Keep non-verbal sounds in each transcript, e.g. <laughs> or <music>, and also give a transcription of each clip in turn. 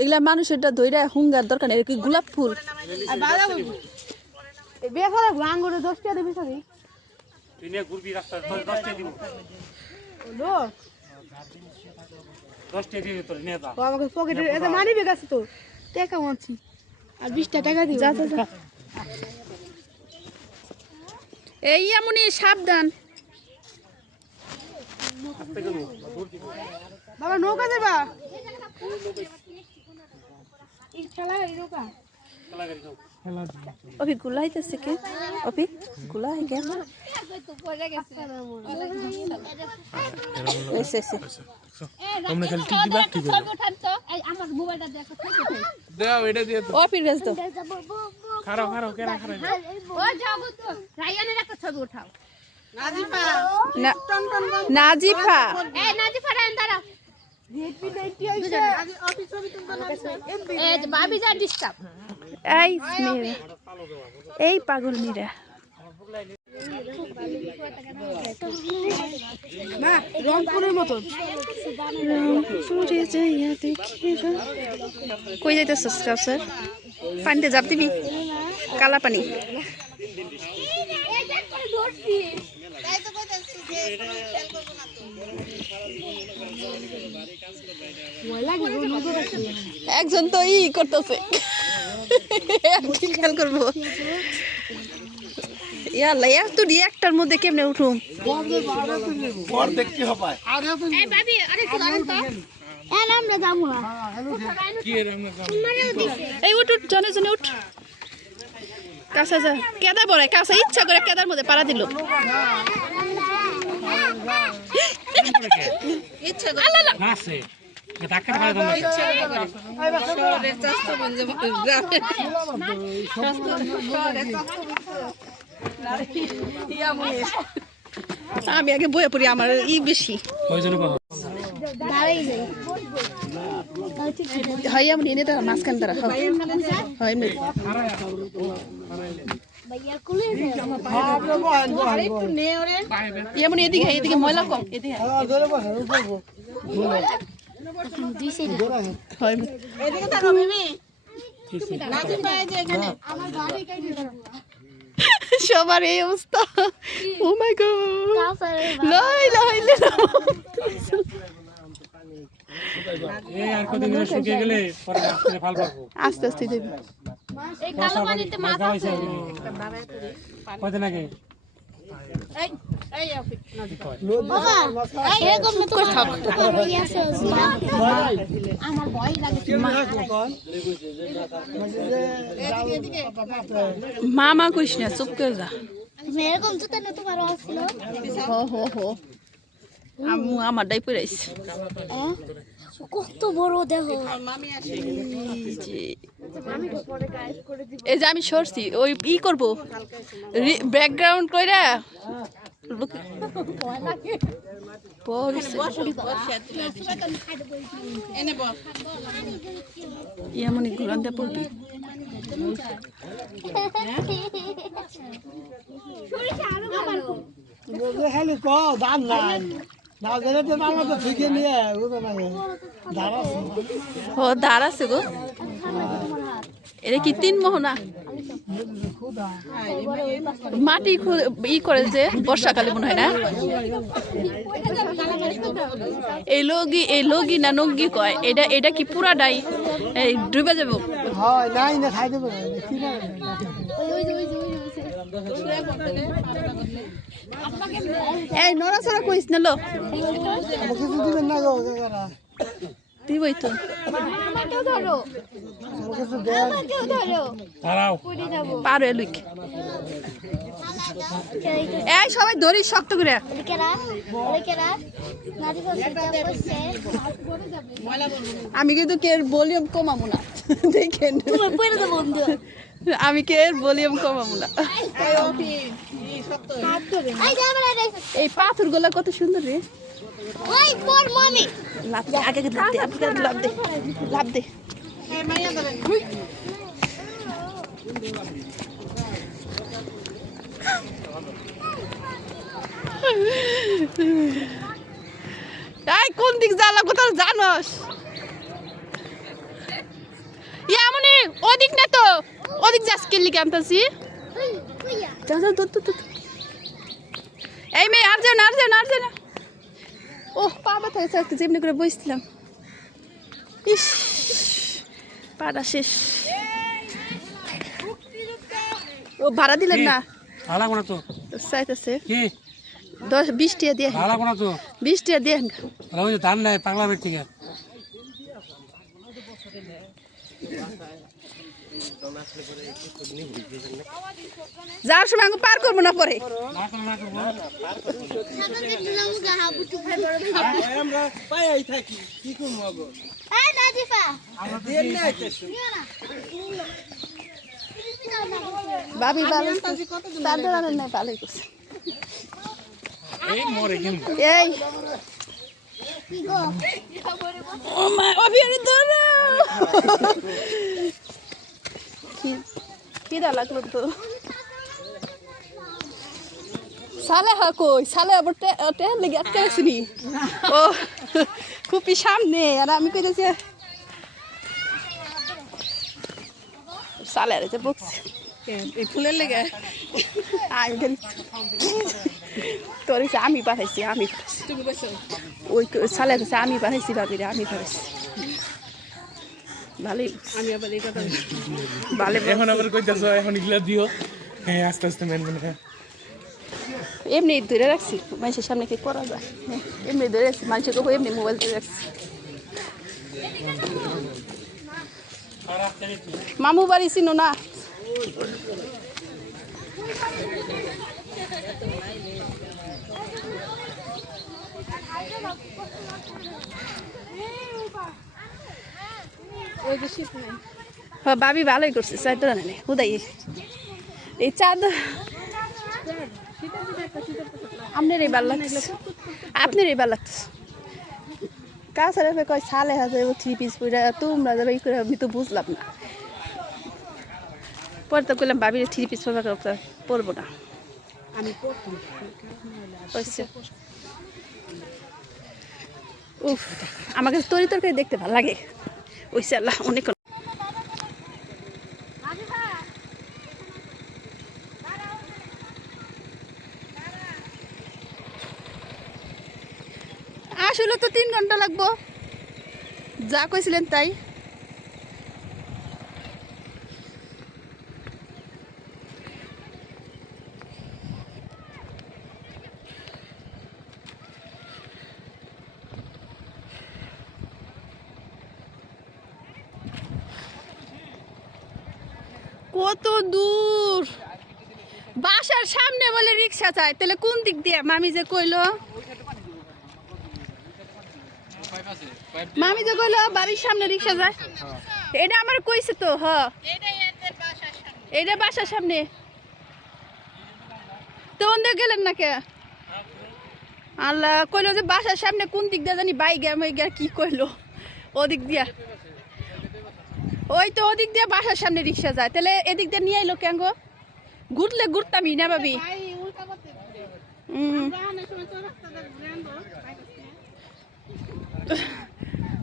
এগুলা মানুষেরটা ধইরা হুঙ্গার দরকার নেই কি গোলাপ ফুল? বিয়ে করে আঙ্গুরে দশ টাকা দেবে সরি তুই নিয়ে ঘুরবি রাস্তা দশ দশটা দিব। লোক। দশটা দিয়ে তোর নিয়ে যা। ও আমাকে পকেটে এটা মানি বেগ তো টাকা মানছি। আর বিশটা টাকা দিই যা যা যা। এই এমনই সাবধান। বাবা নৌকা দেবা অভি গুলা হইতেছে কে? অভি গুলা হই কে? এসে এসে তোমরা খালি টিক দিবা ঠিক হবে আমার মোবাইলটা দেখো দাও এটা দিয়ে দাও। খারাপ খারাপ কেনা খারাপ ও যাও তো রায়ানের একটা ছবি উঠাও না নাজিফা। এই নাজিফা রায়ান দাঁড়াও। এই পাগল যাইয়া কই যাইতেছস কাউসার পানিতে জাপ দিবি কালা পানি। একজন তো ই করতেছে। খেয়াল করব। ইয়াল্লা এত একটার মধ্যে কেমনে উঠুম? এই তো। উঠ উঠ জনে জনে উঠ। কাঁচা যা। কেদা বড়াই কাঁচা ইচ্ছা করে কেদার মধ্যে পাড়া দিল। ইচ্ছা করে। আমি আগে বয়ে পড়ি আমার ই বেশি। হয় এমন এনে তারা মাঝখান তারা হয় হয় এমনি। এদিকে এদিকে ময়লা কম এদিকে সবার এই অবস্থা ও মাই গড লই লই লই এই আর কদিন ধরে শুকিয়ে গেলে পরে আসলে ফাল পাবো আস্তে আস্তে দেবে এই কালো পানিতে মাছ আছে। এই আমার ভয় লাগে। মামা কইস না চুপ করে যা। এরকম জুতা না তোমার আসছিল হো হো হো। আমু আমার ডাই পড়াইছে কত বড় দেহ। এই যে আমি সরছি ওই ই করব। ব্যাকগ্রাউন্ড কইরা এমনই ঘুরান্তে পড়বি। খালি ক দাম নাই। ও ধার আছে গো। এটা কি তিন মোহনা? মাটি ই করে যে বর্ষাকালে মনে হয় না? এই লগি এই লগি না নঙ্গি কয়? এটা এটা কি পুরা ডাই? ডুবে যাব? না এই নড়াচড়া কইস না লো। আমাকে কিছু দিবেন না গো কাকারা দিবই তো পুরি এলুক এই সবাই ধরি শক্ত করে। আমি কিন্তু কে ভলিউম কমাবো না। দেখেন আমি কে ভলিউম কমাবো না। এই পাথরগুলা কত সুন্দর রে। লাভ দে আগে লাভ দে আগে আগে লাভ দে লাভ দে। এই কোন দিক জ্বালা কোথাও জানস? ওদিক না তো ওদিক যাস কে লিখে আনতেছি? যাও যাও দূর দূর দূর। এই মেয়ে আর যাও না আর যাও না আর যাও না। ও পা ব্যথা হয়েছে আজকে যেমনি করে বসছিলাম ইস পাটা শেষ। ও ভাড়া দিলেন না? ভালো লাগবো না তো। চাইতেছে। কি? দশ বিশ টাকা দিয়ে। ভালো লাগবো তো। বিশ টাকা দিয়ে। ধান নেয় পাগলা বের থেকে। যাওয়ার সময় আমি পার করব না পরে? তাদের আনেন নাই ভালোই করছে। এই ও মা কিরা লাগল তো? সালে হা কই? সালে আবার ট্রেন লেগে আটকে আসিনি ও খুবই সামনে আর আমি কইতেছি সালে আর বকছি। এই ফুলের লেগে? আমি গেলি। তোর আমি পাঠাইছি আমি ওই সালে আমি পাঠাইছি ভাবিরে আমি পাঠাইছি। ভালোই। আমি আবার এই কথা ভালো এখন আবার কইতাছো এখন এগুলা দিও। হ্যাঁ আস্তে আস্তে মেন মেন হ্যাঁ। এমনি ধরে রাখছি মানুষের সামনে কি করা যায়? হ্যাঁ, এমনি ধরে রাখছি মানুষের কেউ এমনি মোবাইল ধরে রাখছি। মামু বাড়ি চিনো না? হ্যাঁ ভাবি ভালোই করছে চারটা নেই হুদাই। এই চাঁদ আপনার এই ভালো লাগছে আপনার এই ভালো লাগছে কাছাড়ে কয় সালে হাতে থ্রি পিস পরে তোমরা যাবে এই করে আমি তো বুঝলাম না। পরে তো করলাম ভাবি থ্রি পিস পরবার কথা পরবো না। আমি উফ আমাকে তরি তরকারি দেখতে ভালো লাগে। ওই আল্লাহ অনেক। আসলে তো তিন ঘণ্টা লাগবো। যা কইছিলেন তাই কত দূর বাসার সামনে বলে রিক্সা চাই তাহলে কোন দিক দিয়ে? মামি যে কইলো, মামি যে কইলো, বাড়ির সামনে রিক্সা যায়। এটা আমার কইছে তো, হ। এটা বাসার সামনে। তো ওন গেলেন না কে? আল্লাহ, কইলো যে বাসার সামনে কোন দিক দিয়ে জানি বাইক আমি কি কইলো? ওদিক দিয়া। ওই তো ওদিক দিয়ে বাসার সামনে রিক্সা যায়। তাহলে এদিক দিয়ে নিয়ে এলো কেন ঘুরলে ঘুরতামই না ভাবি।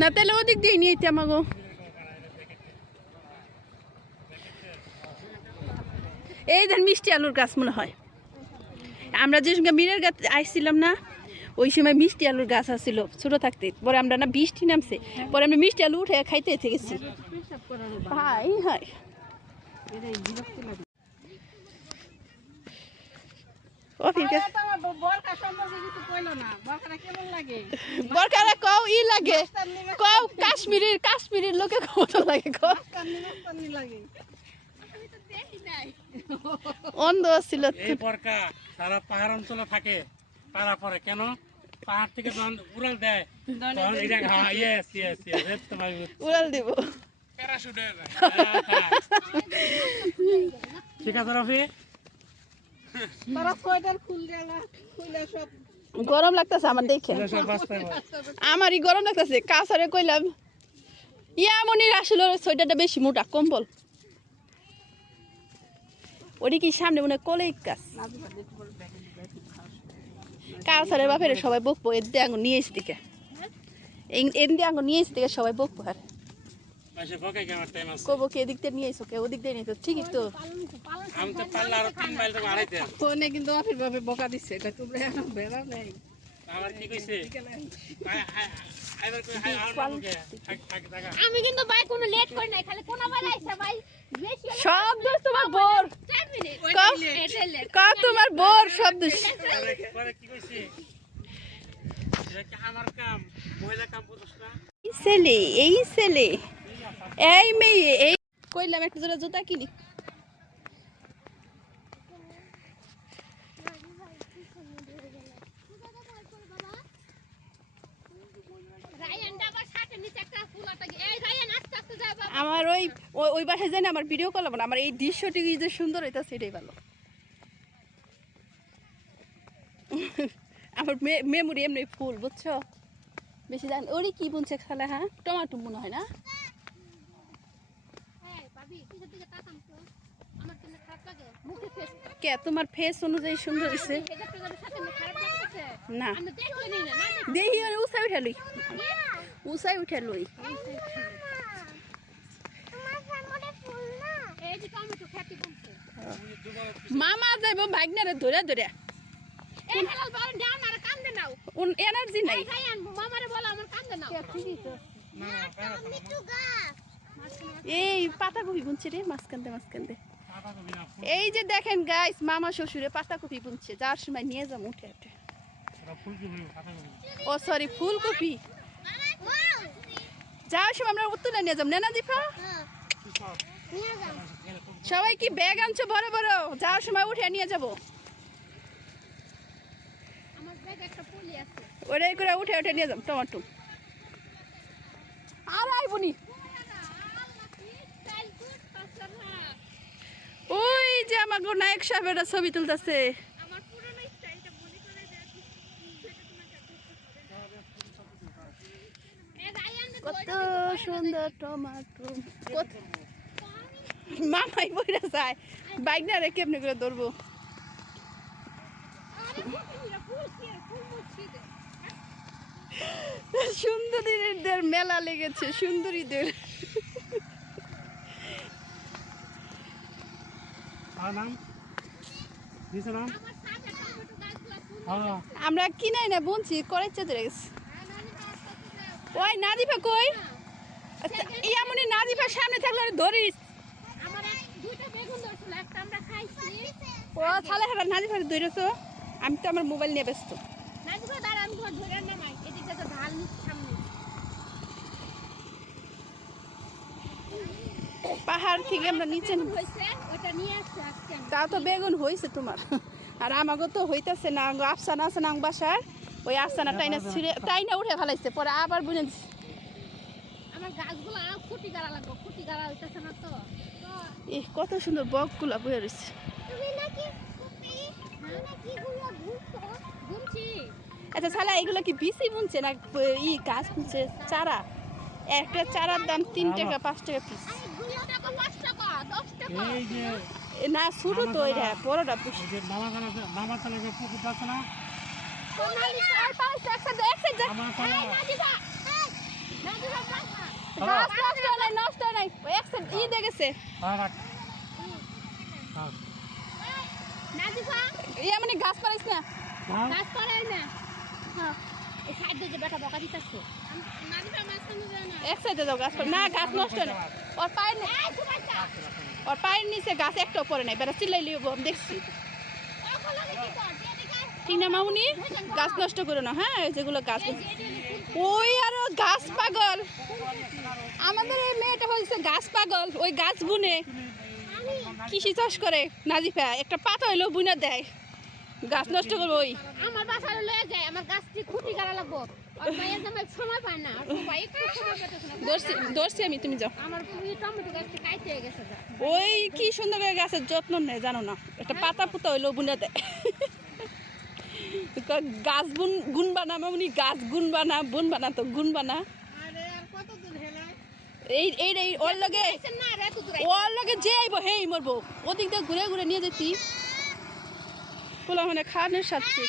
না তাহলে ওদিক দিয়ে নিয়ে যেতে আমাগো এই ধান মিষ্টি আলুর গাছ মনে হয়। আমরা যে সঙ্গে মিরের গাছ আইছিলাম না ওই সময় মিষ্টি আলুর গাছ আসছিল ছোট থাকতে। পরে আমরা না বৃষ্টি নামছে পরে আমরা মিষ্টি আলু উঠে খাইতে থেকেছি হাই হাই ও ঠিক আছে বরকারা কও ই লাগে। কও কাশ্মীরের কাশ্মীরের লোকে কত লাগে কও। অন্ধ ছিল এই বরকা তারা পাহাড় অঞ্চলে থাকে। তারা পরে কেন? পাহাড় থেকে যখন উড়াল দেয় তখন এটা হ্যাঁ ইয়েস ইয়েস ইয়েস উড়াল দিব। প্যারাশুটে <laughs> ঠিক আছে রফি? গরম লাগতেছে আমার দেখে। আমারই গরম লাগতেছে কাছারে কইলাম। ইয়া মনির আসলে সোয়েটারটা বেশি মোটা কম্বল। ওটি কি সামনে মনে হয় কলেই গাছ? কাছারের বাপের সবাই বকবো এর দিয়ে আঙুর নিয়ে এসে দিকে। এর দিয়ে আঙুর নিয়ে এসে দিকে সবাই বকবো আর কবো কি এদিক দিয়ে নিয়ে এসো কে ওদিক দিয়ে নিয়ে এসো ঠিকই তো আমি তো পারলে আরও তিন মাইল তো আড়াইতে ফোনে কিন্তু অফিস ভাবে বকা দিচ্ছে এটা তোমরা এখন বেড়া নেই আমার কি কইছে আমি কিন্তু ভাই কোনো লেট করি নাই খালি কোন বার আইছে ভাই সব দোষ তোমার বোর ক- তোমার বোর সব দোষ পরে পরে কি কইছে আমার কাম মহিলা কাম বুঝছ না এই ছেলে এই ছেলে এই মেয়ে, এই কইলাম একটা জোড়া জুতা কিনি। আমার ওই ওই- ওই বাসায় যাই না আমার ভিডিও কল না, আমার এই দৃশ্যটি যে সুন্দর হইতা সেটাই ভালো। আমার মেমোরি এমনি ফুল বুঝছ? বেশি জান ওরে কি বুনছে খালা হ্যাঁ? টমাটো মনে হয় না এই ভাবি কিসের দিকে তাকাম তো আমার কেন খারাপ লাগে মুখে ফেস কে তোমার ফেস অনুযায়ী সুন্দর লাগতেছে না। না উসাই উঠে লই। উসাই উঠে লই। মামা যাইব ভাগনারে ধরে ধরে। এনার্জি নাই। এই পাতা কপি বুনছে রে মাঝখানতে মাঝখানতে পাতা কবি না এই যে দেখেন গাইস মামা শ্বশুরে পাতা কপি বুনছে। যার সময় নিয়ে যাব, উঠে উঠে। ও সরি ফুলকপি। যাওয়ার সময় আমরা উত্তরে নিয়ে যাব। নেনা দিফা সবাই কি ব্যাগ আনছো? বড় বড়। যাওয়ার সময় উঠে নিয়ে যাব। ওটাই করে উঠে উঠে নিয়ে যাব। টমাটো আর আইবনি যে আমার নায়ক সাহেবের ছবি তুলতেছে। কত সুন্দর টমাটো। মামাই বইরা যায়। বাইক না রে কেমনি করে ধরবো? সুন্দরীদের মেলা লেগেছে, সুন্দরীদের। আমার হ্যাঁ। আমরা কিনাই না বুনছি করেছে ধরে গেছে। ওই নাদিফা কই? আচ্ছা, ইয়ামনি নাদিফার সামনে থাকলে ধরিস। আমার এক দুইটা বেগুন ধরছিল একটা আমরা খাইছি। ও তাহলে হ্যাঁ নাদিফার ধরেছো আমি তো আমার মোবাইল নিয়ে ব্যস্ত। পাহাড় থেকে আমরা নিচে হয়েছে। তা তো বেগুন হয়েছে তোমার। আর আমাকে তো হইতাছে না আফসানা আছে না বাসার। ওই আফসানা টাইনা ছিঁড়ে টাইনা উঠে ফেলাইছে পরে আবার এহ কত সুন্দর বকগুলা বয়ে রয়েছে তুমি নাকি খুঁটি নাকি গুলো ঘুরছো? ঘুরছি। আচ্ছা শালা এগুলো কি বিসি বুনছে না ই গাছ বুনছে? চারা। একটা চারার দাম তিন টাকা পাঁচ টাকা পিস। এই যে না ছোটো তো এটা বড়টা এই যে মামা খানা মামা চালে যে পুকুর আছে না? আমার খানা নষ্ট নাই। ই দেখেছে। হ্যাঁ হ্যাঁ ইয়া মানে গাছ পারিস না? গাছ না। হ্যাঁ না। এক সাইডে যাও গাছ না গাছ নষ্ট নাই। ওর নি- সুবাইটা ওর পায়ের নিচে গাছ একটাও পরে নাই বেটা চিল্লাই দেখছি। ঠিক না মামুনি? গাছ নষ্ট করো না হ্যাঁ যেগুলো গাছ ওই আর গাছ পাগল। আমাদের এই মেয়েটা হয়েছে গাছ পাগল, ওই গাছ বুনে। কৃষি চাষ করে, নাজিফা, একটা পাতা হইলেও বুনে দেয়। গাছ নষ্ট করব ওই। আমার বাসায় লয়ে যায়, আমার গাছটি খুঁটি গাড়া লাগবো। ধরছি আমি তুমি যাও। হয়ে ওই কি সুন্দর করে গাছের যত্ন জানো না? একটা পাতা পুতা হইলেও বুনে গাছ বানা মামুনি গাছ গুণ বানা বুন বানা তো গুণ বানা আরে আর কত দূর হেলা এই এই এই ওর লগে ওর লগে যে আইব হেই মরবো। ওদিক দিয়ে ঘুরে ঘুরে নিয়ে যেতি পোলা মানে খাওয়ানোর সাথে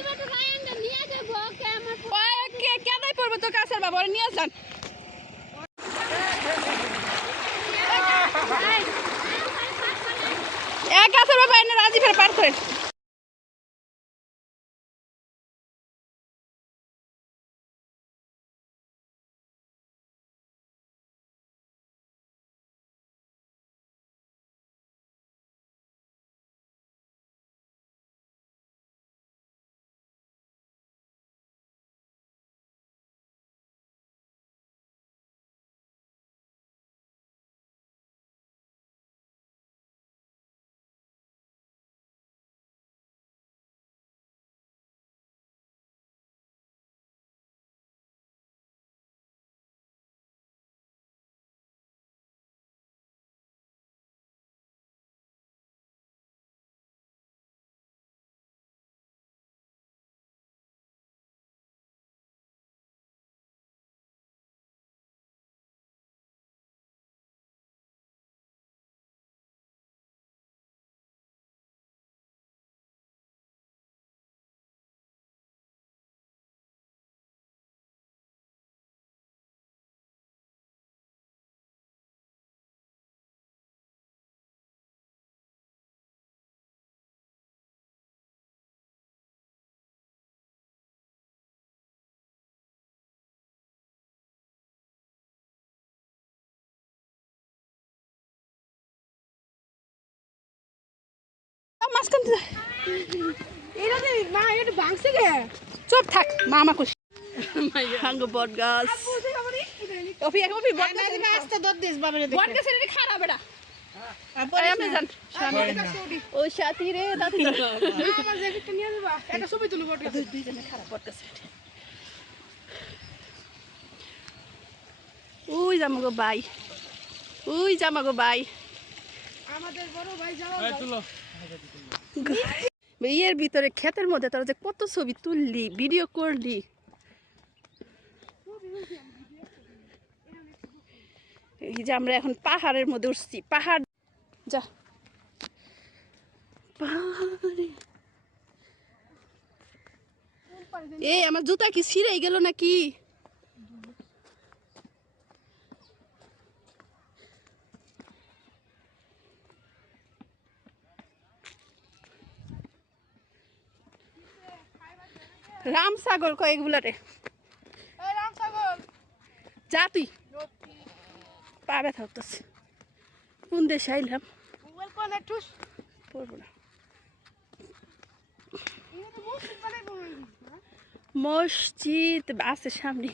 হেলাল বেটু রায়ান নিয়ে যাব কে আমার কে কেদাই পর করব তো কাছের বাবা এক গাছের বাবা এনে পার করেন মাঝখান মা চুপ থাক মামা খুশি। হাঙ্গ বট গাছ। অফি এক অফি বট গাছ আস্তে দর দিস বাবারে বট গাছের এটা খারাপ এটা। আরে আপনি যান ওই সাথী রে দাদি <laughs> আমার জ্যাকেটটা নিয়ে যাবা। একটা ছবি তুলি বটে দুইজনে খারাপ বট এটা। ওই জামাগো বাই। ওই জামাগো বাই। আমাদের বড় ভাই যাও। ইয়ের ভিতরে ক্ষেতের মধ্যে তোরা যে কত ছবি তুললি ভিডিও করলি। এই যে আমরা এখন পাহাড়ের মধ্যে উঠছি, পাহাড় যা। এই, আমার জুতা কি ছিঁড়ে গেল নাকি? রাম সাগর যা তুই। পা ব্যথা হতেছে কোন দেশে আইলাম? পড়ব না। মসজিদ আছে সামনে।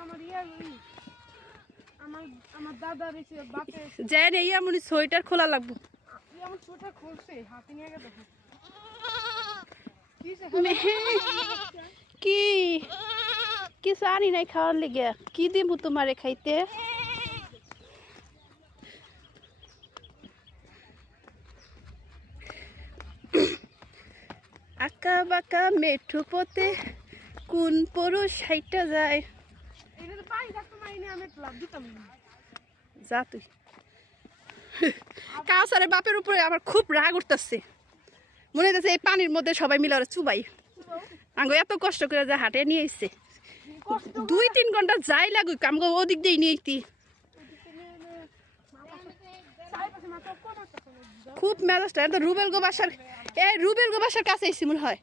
আমার ইয়ে আমার আমার দাদা রেখে বাপে যেন এই এমন সোয়েটার খোলা লাগবো। ছোটা খুলছে হাতে নিয়ে গেছে। কি? কিছু আনি নাই খাওয়ার লেগে? কি দিব তোমারে খাইতে? আঁকা বাঁকা মেঠো পথে কোন পুরুষ হাইটা যায়? যা তুই। কাউসারের বাপের উপরে আমার খুব রাগ উঠতেছে। মনে হচ্ছে এই পানির মধ্যে সবাই মিলে ওরা চুবাই। আঙ্গো এত কষ্ট করে যে হাটে নিয়ে এসছে দুই তিন ঘণ্টা যাই লাগুক আমগো ওদিক দিয়ে নিয়ে আইতি। খুব মেজাজটা রুবেল গোবাসার এই রুবেল গোবাসার কাছে এসছি মনে হয়।